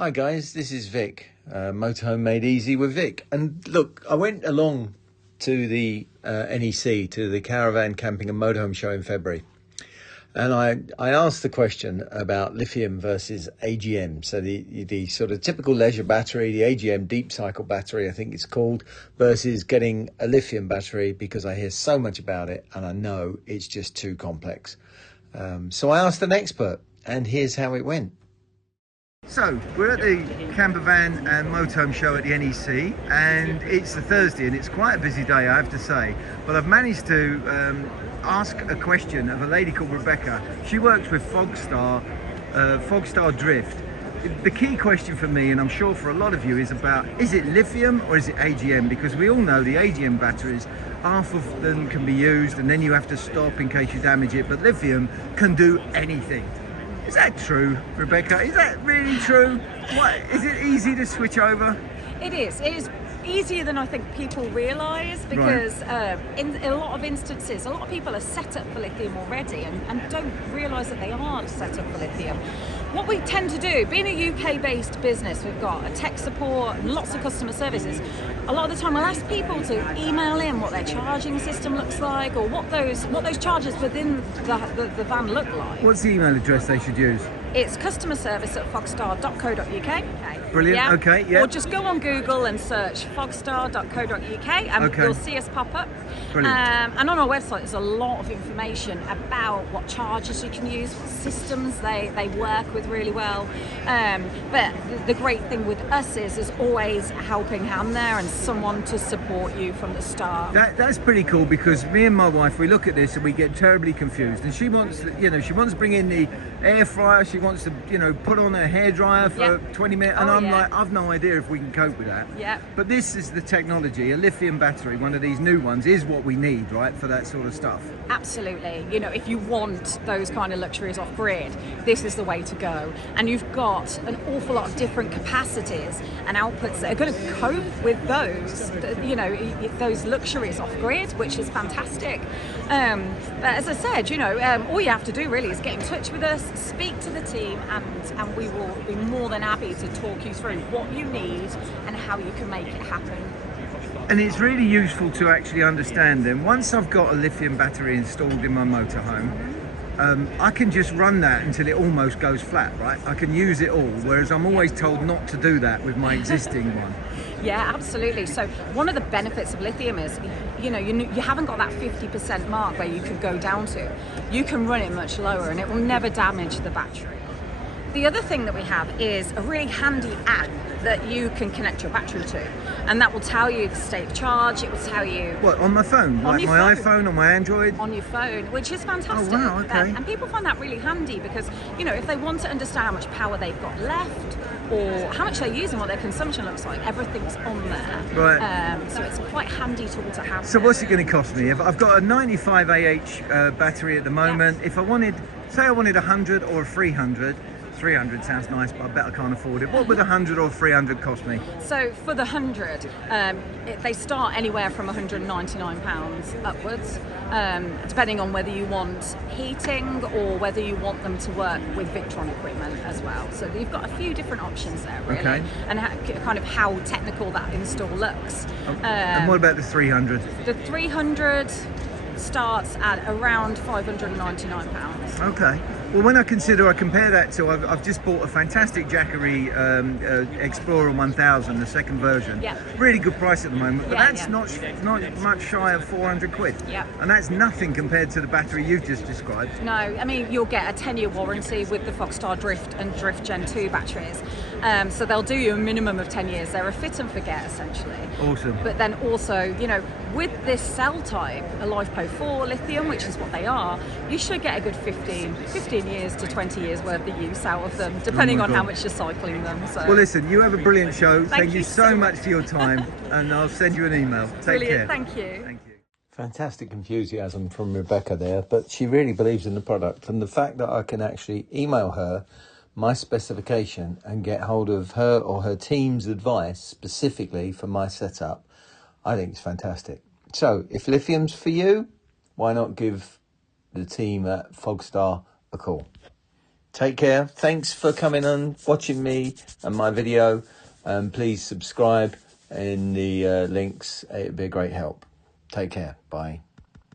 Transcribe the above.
Hi guys, this is Vic, Motorhome Made Easy with Vic. And look, I went along to the NEC, to the Caravan, Camping and Motorhome Show in February. And I asked the question about lithium versus AGM. So the sort of typical leisure battery, the AGM deep cycle battery, I think it's called, versus getting a lithium battery, because I hear so much about it and I know it's just too complex. So I asked an expert, and here's how it went. So we're at the Campervan and Motorhome Show at the NEC, and it's a Thursday and it's quite a busy day, I have to say, but I've managed to ask a question of a lady called Rebecca. She works with Fogstar, Fogstar Drift. The key question for me, and I'm sure for a lot of you, is about, is it lithium or is it AGM? Because we all know the AGM batteries, half of them can be used and then you have to stop in case you damage it, but lithium can do anything. Is that true, Rebecca? Is that really true? What, is it easy to switch over? It is. It is easier than I think people realise, because in a lot of instances, a lot of people are set up for lithium already and don't realise that they aren't set up for lithium. What we tend to do, being a UK-based business, we've got a tech support and lots of customer services. A lot of the time we'll ask people to email in what their charging system looks like, or what those chargers within the van look like. What's the email address they should use? It's customerservice@fogstar.co.uk. Brilliant, yeah. Okay, yeah. Or just go on Google and search fogstar.co.uk and you'll see us pop up. Brilliant. And on our website there's a lot of information about what chargers you can use, what systems they work with really well. But the great thing with us is there's always a helping hand there and someone to support you from the start. That's pretty cool, because me and my wife, we look at this and we get terribly confused, and she wants to, she wants to bring in the air fryer, she wants to put on a hairdryer for 20 minutes, and I'm like, I've no idea if we can cope with that. Yeah. But this is the technology. A lithium battery, one of these new ones, is what we need, right, for that sort of stuff. Absolutely. If you want those kind of luxuries off grid, this is the way to go. And you've got an awful lot of different capacities and outputs that are going to cope with those, those luxuries off grid, which is fantastic. But as I said, all you have to do really is get in touch with us, speak to the team, and we will be more than happy to talk you through what you need and how you can make it happen. And it's really useful to actually understand them. Once I've got a lithium battery installed in my motorhome, I can just run that until it almost goes flat, right? I can use it all, whereas I'm always told not to do that with my existing one. Yeah, absolutely. So one of the benefits of lithium is, you haven't got that 50% mark where you could go down to. You can run it much lower and it will never damage the battery. The other thing that we have is a really handy app that you can connect your battery to, and that will tell you the state of charge. It will tell you... What, on my phone? Like my iPhone or my Android? On your phone, which is fantastic. Oh wow, okay. And people find that really handy because, if they want to understand how much power they've got left or how much they're using, what their consumption looks like, everything's on there. Right. So it's a quite handy tool to have. So what's it going to cost me? If I've got a 95 AH battery at the moment, if I wanted, say I wanted 100 or a 300, 300 sounds nice, but I bet I can't afford it. What would 100 or 300 cost me? So for the 100, they start anywhere from £199 upwards, depending on whether you want heating or whether you want them to work with Victron equipment as well. So you've got a few different options there, really, okay. And kind of how technical that install looks. And what about the 300? The 300 starts at around £599. Okay. Well, when I compare that to, I've just bought a fantastic Jackery Explorer 1000, the second version. Yeah. Really good price at the moment, but that's not much shy of 400 quid. Yeah. And that's nothing compared to the battery you've just described. No, I mean, you'll get a 10-year warranty with the Fogstar Drift and Drift Gen 2 batteries. So they'll do you a minimum of 10 years. They're a fit and forget, essentially. Awesome. But then also, with this cell type, a LiFePO4 lithium, which is what they are, you should get a good 15 years to 20 years worth of use out of them, depending on how much you're cycling them. So. Well, listen, you have a brilliant show. Thank you so much for your time, and I'll send you an email. Take care. Thank you. Thank you. Fantastic enthusiasm from Rebecca there, but she really believes in the product, and the fact that I can actually email her my specification and get hold of her or her team's advice specifically for my setup, I think it's fantastic. So if lithium's for you, why not give the team at Fogstar a call? Take care. Thanks for coming and watching me and my video. Please subscribe in the links. It'd be a great help. Take care. Bye.